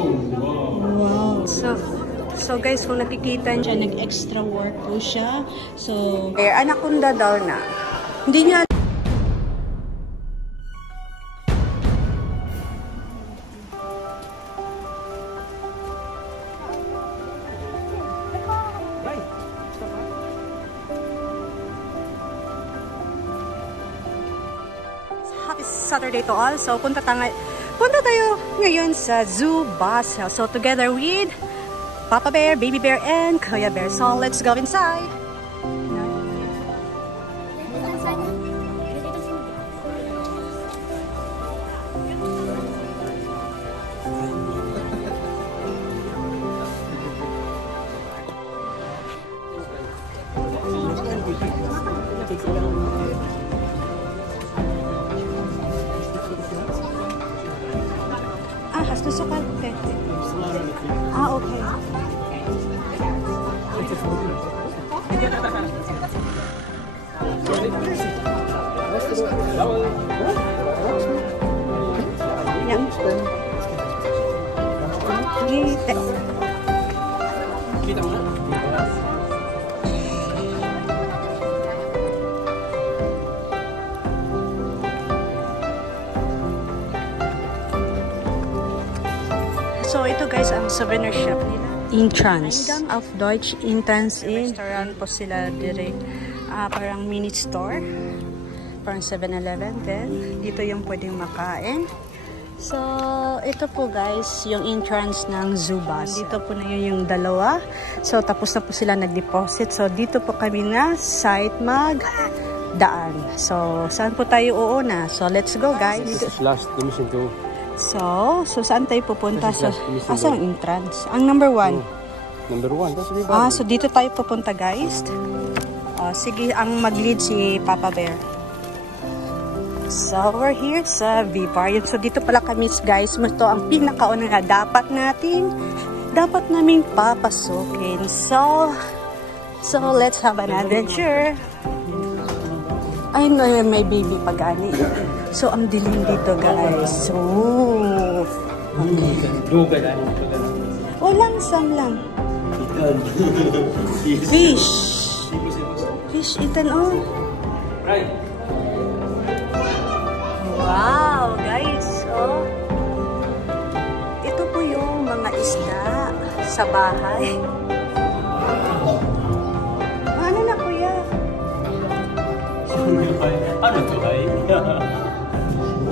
Wow. So guys, kung nakikita niyo, nag-extra work po siya. So, anaconda daw na. Hindi niya Happy Saturday to all. So, punta tayo ngayon sa Zoo Basel. So, together with Papa Bear, Baby Bear, and Kuya Bear. So, let's go inside. Hast du sogar okay. Okay. Kita mo? So, ito guys, ang souvenir shop nila. Intrans. Eingang auf Deutsch, Intrans in. Restaurant po sila direct. Parang mini store. Parang 7-Eleven. Then, dito yung pwedeng makain. So, ito po guys, yung entrance ng Zoo Basel. Dito po na yung dalawa. So, tapos na po sila nag-deposit. So, dito po kami na site magdaan. So, saan po tayo uuna? So, let's go guys. This is last mission to. So saan tayo pupunta? So, asan ang entrance? Ang number 1. Number 1. That's so dito tayo pupunta guys. Sige, ang mag-lead si Papa Bear. So, we're here sa V-Bar. So, dito pala kami guys. Ito ang pinakauna na dapat namin papasukin. So let's have an adventure. Ay, no, may baby pagani. So, ang dilim dito, guys. So, walang sam lang. Fish. Fish eaten, oh. Wow, guys. Oh. Ito po yung mga isda sa bahay. Ano na, kuya? Ano to ay?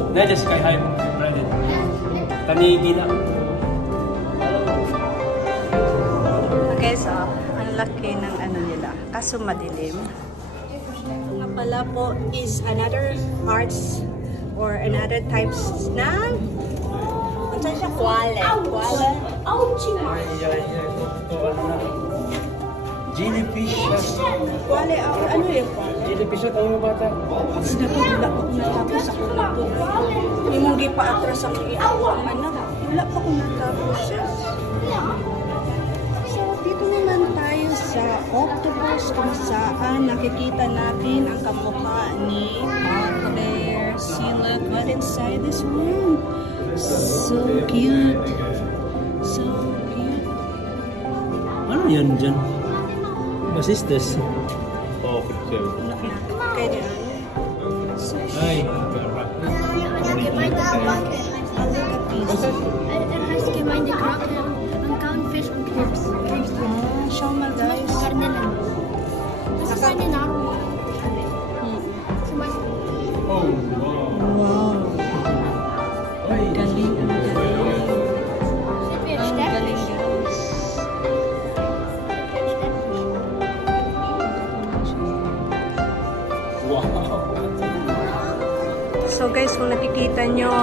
Na-just kay hay mong branded. Tanigi na. Okay, so ang laki ng ano nila. Kaso madilim. Ito nga pala po is another arts or another types ng ano siya? Koala. Koala. Jellyfish. Koala. Ano yung koala? Jellyfish at ang bata. Kasi wala pa kung natapos ako nito. Hindi mong gipa-atras ang anak. Wala pa kung natapos. So, dito naman tayo sa octopus kung saan nakikita natin ang kamukha ni Papa Bear. See, look what inside this room. So cute. So cute. Ano yan dyan? What is this? Oh, okay. Kaya Ay. heißt Gemeindekraken am Kaunfisch und Krebs. schau mal guys. Garnelen. Das ist eine Nahrung. Zum Beispiel. Oh, wow. Wow. Ay. Galing. Sind wir jetzt sterblisch? So guys, kung nakikita nyo,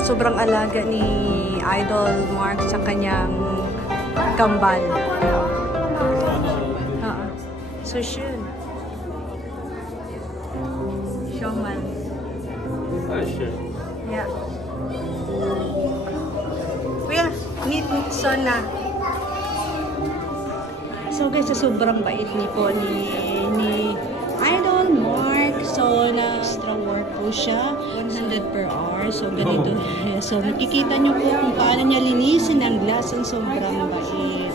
sobrang alaga ni Idol Mark sa kanyang kambal. So schön. Schau mal. Ah, schön. Ja. Will, need so na. So guys, sobrang bait ni po ni Idol Mark So, na extra work po siya, 100 per hour. So, ganito. So, makikita nyo po kung paano niya linisin ang glass. Ang sobrang bait.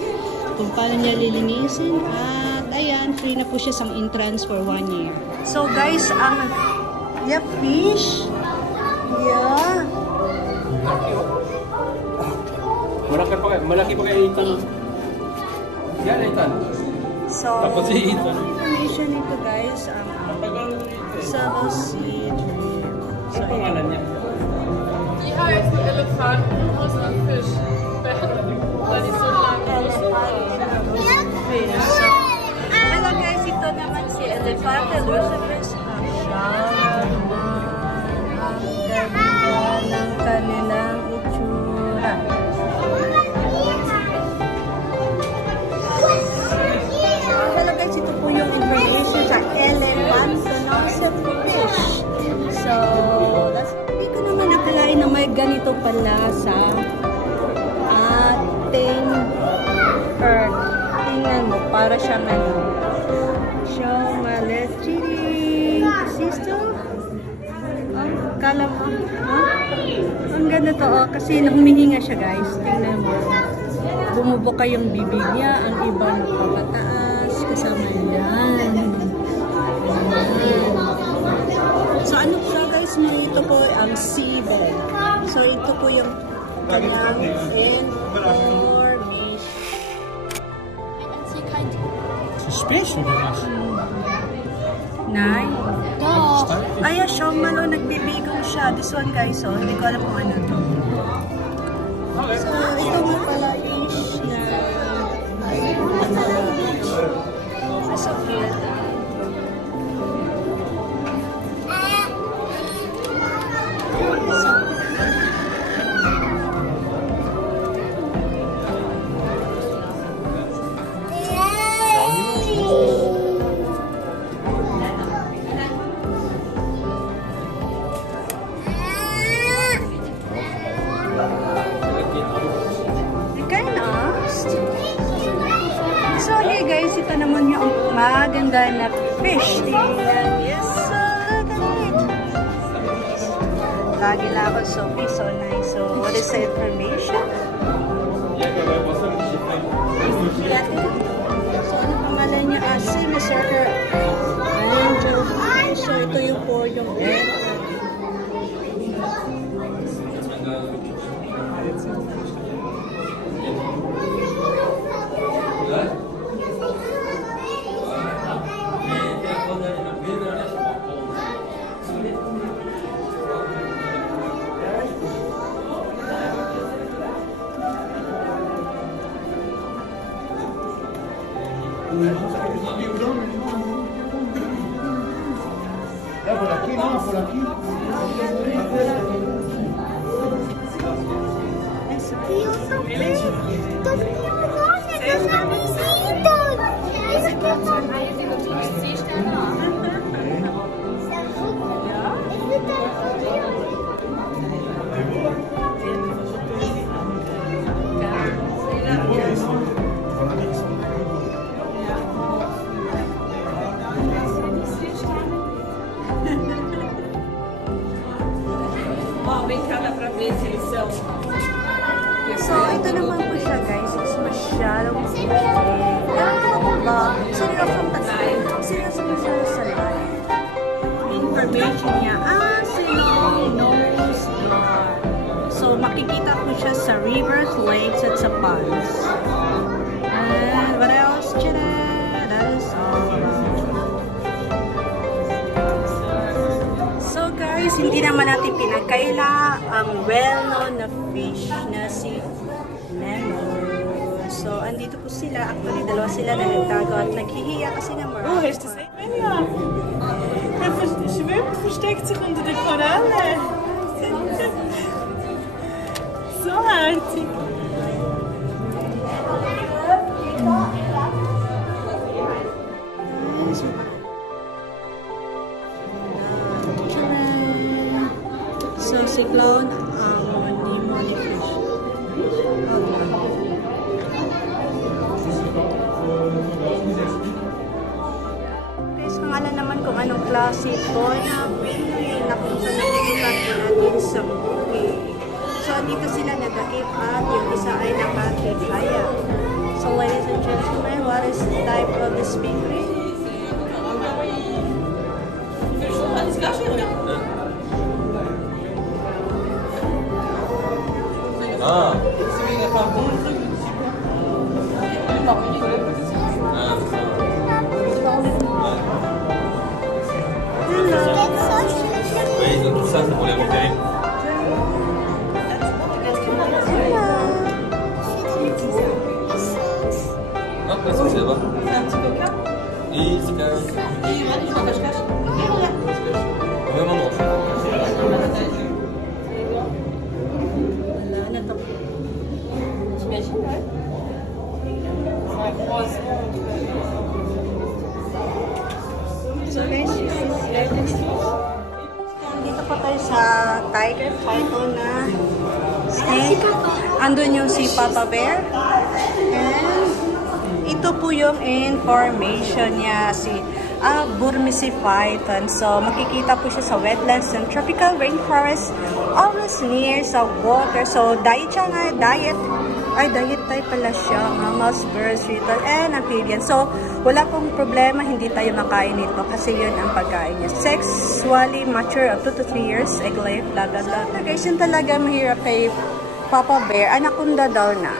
Kung paano niya lilinisin. At, ayan, free na po siya sa entrance for 1 year. So, guys, ang fish. Yeah. Malaki pa kayo Ethan. Yan, Ethan. So, Tapos si Ethan. information nito guys, Sabo Sea Dream. So, Ano pangalan niya? Die heißen Elefanten aus dem Fisch. Weil die so lang So, hello guys, ito naman si Elefante Lucifers. Ang ganda ng kanilang itsura. Hello guys, ito po yung information sa Elefante Lucifers. So, hindi ko naman nakalain na may ganito pala sa ating Earth. Tingnan mo, para siyang ano. Show malechiri. Sisto? Oh, kala mo. Huh? Ang ganda to, oh. Kasi humihinga siya, guys. Tingnan mo. Bumubuka yung bibig niya. Ang iba napapataas. Kasama yan. So, ano po, guys? Ito po ang seabed. So, ito po yung kanyang information. Space oder was? Nine. Ay, siya, malo, nagbibigong siya. This one, guys, oh. Hindi ko alam kung ano to. So, ito nga pala is na... So cute. So, here guys, ito naman yung maganda na fish. Tingnan. Yes, so look at it. Lagi na ako so nice. So, what is the information? So, ano pangalan niya? Si Mr. Angel. So, ito yung po yung Por aquí, no, por aquí. So, ito naman po siya, guys. It's masyadong ano ba? Seryoso siya sa life. Information niya. Silong nose jar. So, makikita po siya sa rivers, lakes, at sa ponds. And what else? Tada! That is all about. So, guys, hindi naman natin pinagkaila ang well-known na fish na si Nemo. So, andito po sila. Actually, dalawa sila na nagtago at naghihiya kasi na marami. Oh, hast du das gesehen? Ja. Er schwimmt, versteckt sich unter der Koralle. So herzig. So, si Clown, hindi money fish. Guys, pangalan naman kung anong klase toy na kung saan nakikita ko natin sa movie. So, dito sila nag-give up. Yung isa ay nakakikaya. So, ladies and gentlemen, what is the type of this bakery? Ah. Oui, ils ont tout ça, c'est pour les repérer. Non, pas ça, c'est là-bas. C'est un petit coca. Et c'est quand même. Et il s'en cache-cache. Au même endroit. T'imagines, ouais? C'est un croissant. So guys, dito pa tayo sa Tiger Python na snake. Andun yung si Papa Bear. And ito po yung information niya, si Burmese Python. So makikita po siya sa wetlands and tropical rainforest, always near sa water. So diet siya nga, diet type pala siya, mammals, birds, turtle, and amphibians. So, wala pong problema, hindi tayo makain nito kasi yun ang pagkain niya. Sexually mature of 2 to 3 years, egg lay, blah, blah, blah. Guys, yun talaga mahirap kay Papa Bear. Anaconda daw na.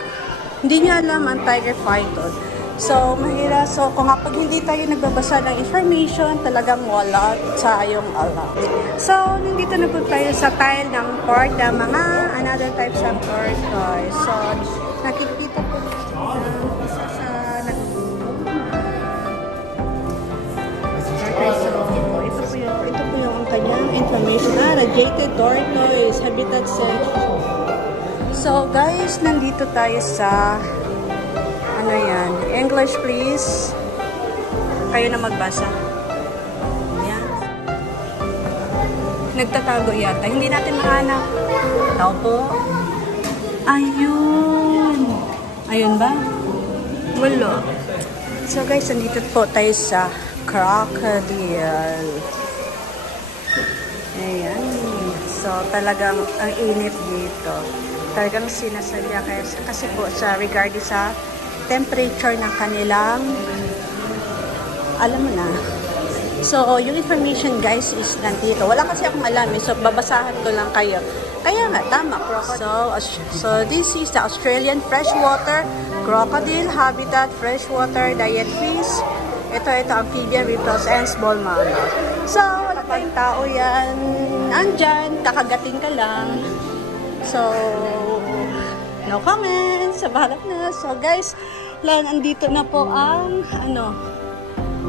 Hindi niya alam ang tiger python. So, mahirap. So, kung kapag hindi tayo nagbabasa ng information, talagang wala tayong alam. So, nandito na po tayo sa tile ng pork na mga another types of tortoise. So, nakikita po isa sa ito po yung kanyang information. Radiated tortoise, habitat section. So, guys, nandito tayo sa ano yan? English, please. Kayo na magbasa. Yan. Nagtatago yata. Hindi natin mahanap. Tao po. Ayun. Ayun ba? Wala. So guys, nandito po tayo sa crocodile. Ayan. So talagang ang init dito. Talagang sinasadya kasi po sa regarding sa temperature ng kanilang, alam mo na. So, yung information guys is nandito. Wala kasi akong alam eh. So, babasahan ko lang kayo. Kaya nga, tama. So, this is the Australian freshwater crocodile habitat, freshwater diet fish. Ito, amphibian, reptiles, and small mammal. So, wala tayong tao yan. Andyan, kakagating ka lang. So, no comments. Sa bahala na. So, guys, andito na po ang,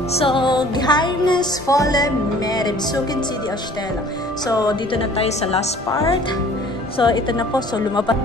so, Geheimnis voller Meere, Besuchen Sie die Ausstellung. So, dito na tayo sa last part. So, ito na po. So, lumabas.